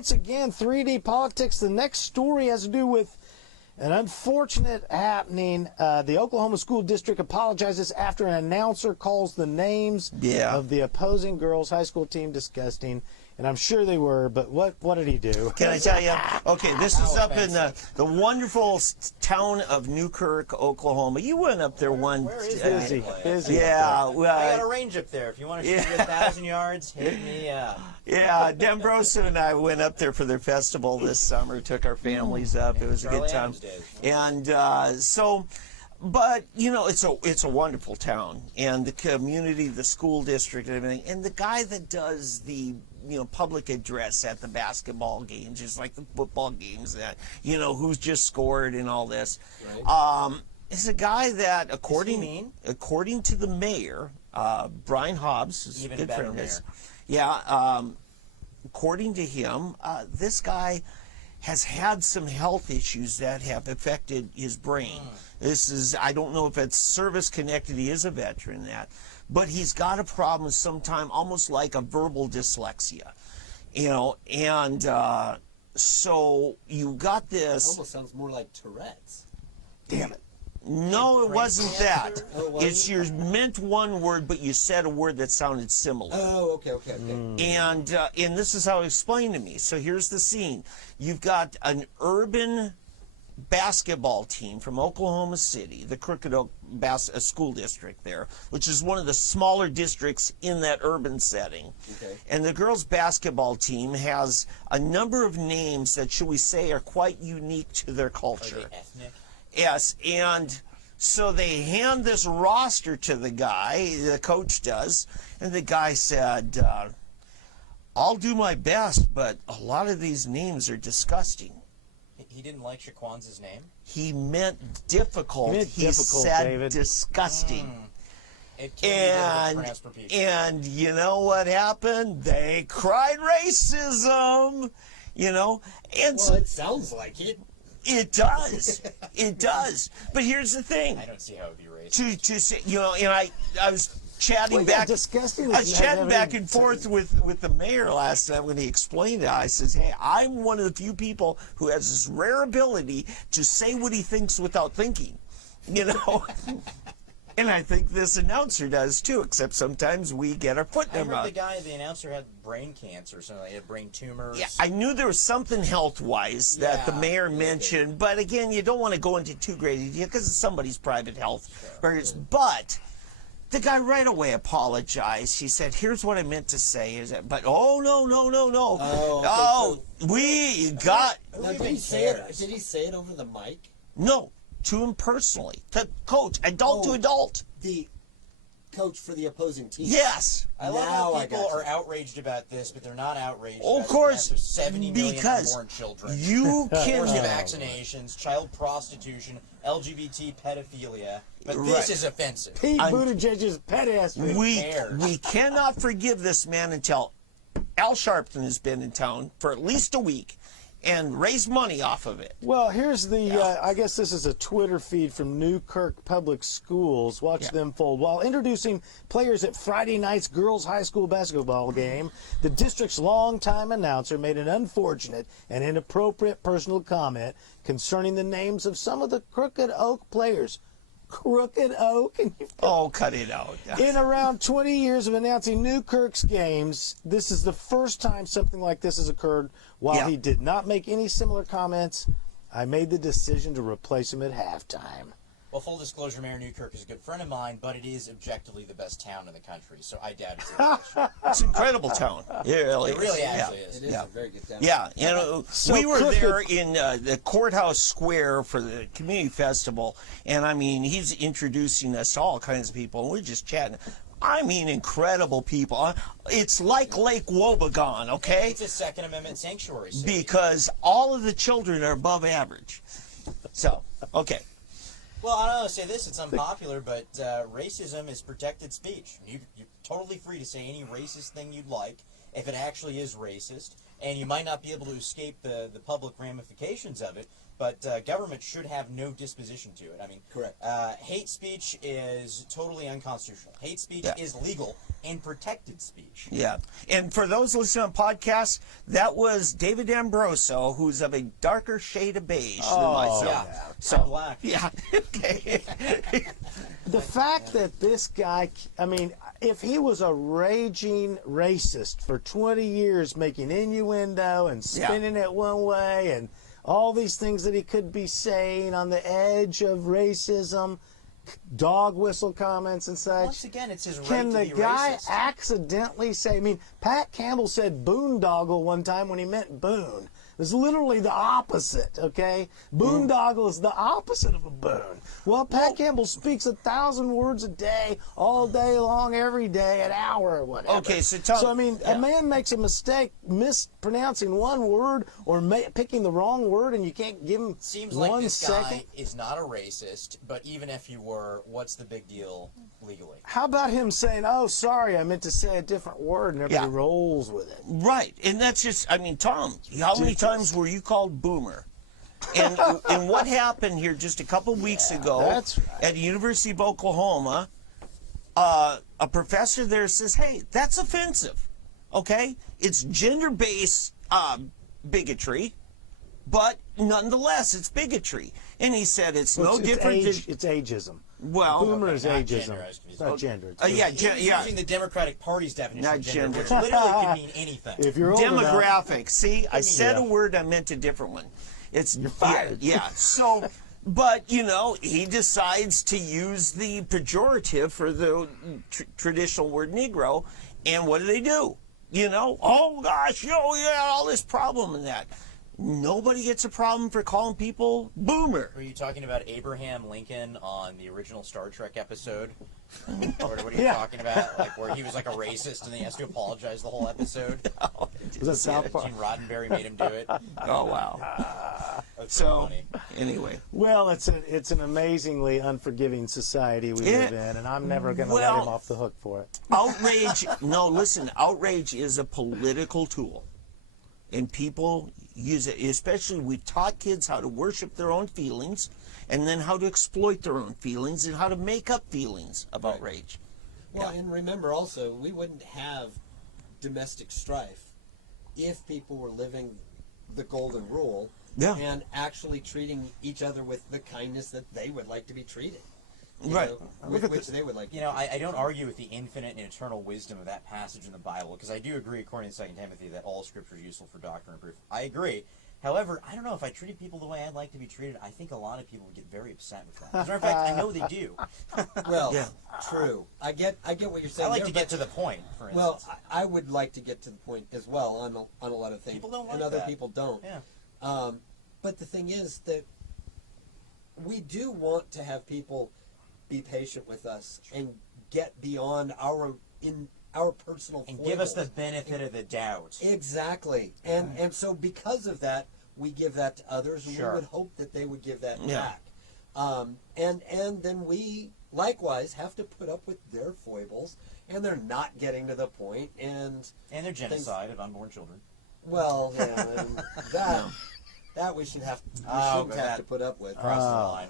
once again, 3D politics. The next story has to do with an unfortunate happening. The Oklahoma School District apologizes after an announcer calls the names of the opposing girls' high school team disgusting. And I'm sure they were, but what did he do? Can I tell you? Okay, this is up in the wonderful town of Newkirk, Oklahoma. You went up there one. Where is Busy. Yeah, well, I got a range up there. If you want to shoot 1,000 yards, hit me up. Yeah, Dembroso and I went up there for their festival this summer. Took our families up. It was a good time. And but you know, it's a wonderful town, and the community, the school district, and everything. And the guy that does the public address at the basketball games, just like the football games, that who's just scored and all this. Right. Is a guy that, according to the mayor, Brian Hobbs, is a good friend of his. Yeah, according to him, this guy has had some health issues that have affected his brain. This is, I don't know if it's service connected. He is a veteran, but he's got a problem sometime, almost like a verbal dyslexia, and so you got this. It almost sounds more like Tourette's. Damn it. No, it wasn't that. It's you meant one word, but you said a word that sounded similar. Oh, okay. And this is how he explained to me. So here's the scene. You've got an urban basketball team from Oklahoma City, the Crooked Oak School District there, which is one of the smaller districts in that urban setting. Okay. And the girls' basketball team has a number of names that, shall we say, are quite unique to their culture. Are they ethnic? Yes, and so they hand this roster to the guy, the coach does, and the guy said, I'll do my best, but a lot of these names are disgusting. He didn't like Shaquan's name? He meant difficult. He said David. Disgusting. And you know what happened? They cried racism, And well, it sounds like it. It does. It does. But here's the thing. I don't see how it would be racist. To say, and I was chatting back. I was chatting back and forth with the mayor last night when he explained it. I says, hey, I'm one of the few people who has this rare ability to say what he thinks without thinking. And I think this announcer does too, except sometimes we get our foot in the mouth. The announcer had brain cancer or something. He had brain tumors. Yeah, I knew there was something health-wise that the mayor mentioned, but again, you don't want to go into too great detail because it's somebody's private health. Sure. But the guy right away apologized. He said, "Here's what I meant to say." But no. Oh, we got. Now, did he say it over the mic? No. To him personally, to coach, adult to adult. The coach for the opposing team. Yes. I love how people are outraged about this, but they're not outraged of course, about the 70 million unborn children. You can forced vaccinations, child prostitution, LGBT pedophilia, but this is offensive. Pete Buttigieg's pedassery. We cannot forgive this man until Al Sharpton has been in town for at least a week and raise money off of it. Well, here's the, I guess this is a Twitter feed from Newkirk Public Schools. Watch them fold. While introducing players at Friday night's girls' high school basketball game, the district's longtime announcer made an unfortunate and inappropriate personal comment concerning the names of some of the Crooked Oak players. Crooked Oak? Oh, cut it out. In around 20 years of announcing Newkirk's games, this is the first time something like this has occurred. While he did not make any similar comments, I made the decision to replace him at halftime. Well, full disclosure, Mayor Newkirk is a good friend of mine, but it is objectively the best town in the country, so I doubt it's It's an incredible town. It really actually is. It is a very good town. Yeah, so we were there in the courthouse square for the community festival, and I mean, he's introducing us to all kinds of people, and we're just chatting. I mean, incredible people. It's like Lake Wobegon, okay? It's a Second Amendment sanctuary city. Because all of the children are above average. So, okay. Well, I don't know, say this, it's unpopular, but racism is protected speech. You're totally free to say any racist thing you'd like, if it actually is racist, and you might not be able to escape the public ramifications of it, but government should have no disposition to it. I mean, Correct. Hate speech is totally unconstitutional. Hate speech is legal and protected speech. Yeah. And for those listening on podcasts, that was David Ambroso, who's of a darker shade of beige than myself. Yeah. So, I'm black. Yeah. Okay. The fact that this guy, I mean, if he was a raging racist for 20 years, making innuendo and spinning it one way and all these things that he could be saying on the edge of racism, dog whistle comments and such. Once again, it's his right Can to the be guy racist. accidentally say, I mean, Pat Campbell said boondoggle one time when he meant boon. It was literally the opposite, okay? Boondoggle is the opposite of a boon. Well, Pat Campbell speaks 1,000 words a day, all day long, every day, an hour or whatever. Okay, so I mean, a man makes a mistake mispronouncing one word or picking the wrong word, and you can't give him Seems like 1 this second. guy is not a racist, but even if you were, what's the big deal legally? How about him saying, oh, sorry, I meant to say a different word, and everybody rolls with it? Right, and that's just, I mean, Tom, how many times were you called boomer? And what happened here just a couple weeks ago that's right. at the University of Oklahoma, a professor there says, hey, that's offensive, okay? It's gender-based bigotry, but nonetheless, it's bigotry. And he said it's no different than... It's ageism. Well, Boomer is not ageism. gender, It's not gender. It's He's using the Democratic Party's definition Not of gender, gender. which literally can mean anything. If you're old enough, demographic. See, I said Yeah. a word, I meant a different one. You're fired. Yeah. So, but you know, he decides to use the pejorative for the traditional word Negro, and what do? You know, oh gosh, you know, yeah, all this problem and that. Nobody gets a problem for calling people boomer. Were you talking about Abraham Lincoln on the original Star Trek episode? Or what are you Yeah. talking about? Like where he was like a racist and then he has to apologize the whole episode? Was that South Park? Gene Roddenberry made him do it. Oh wow. That's So funny. anyway, Well, it's an amazingly unforgiving society we live in, and I'm never going to let him off the hook for it. outrage. No, listen. Outrage is a political tool, and people use it. Especially, we've taught kids how to worship their own feelings, and then how to exploit their own feelings, and how to make up feelings of outrage. Well, and remember also, we wouldn't have domestic strife if people were living the golden rule and actually treating each other with the kindness that they would like to be treated. You Right. know, which they would like to You know, I don't argue with the infinite and eternal wisdom of that passage in the Bible, because I do agree, according to 2 Timothy, that all Scripture is useful for doctrine and proof. I agree. However, I don't know if I treated people the way I'd like to be treated. I think a lot of people would get very upset with that. As a matter of fact, I know they do. Well, true. I get what you're saying. I like there, to get to the point, for instance. Well, I would like to get to the point as well on a lot of things. People don't like and other that. people don't. Yeah. But the thing is that we do want to have people be patient with us and get beyond our personal And give us the foibles. benefit of the doubt. Exactly. And so because of that, we give that to others, and Sure. we would hope that they would give that Yeah. back. And then we likewise have to put up with their foibles, and they're not getting to the point, and And their genocide of unborn children. well, yeah, and that we shouldn't have to put up with. Cross the line.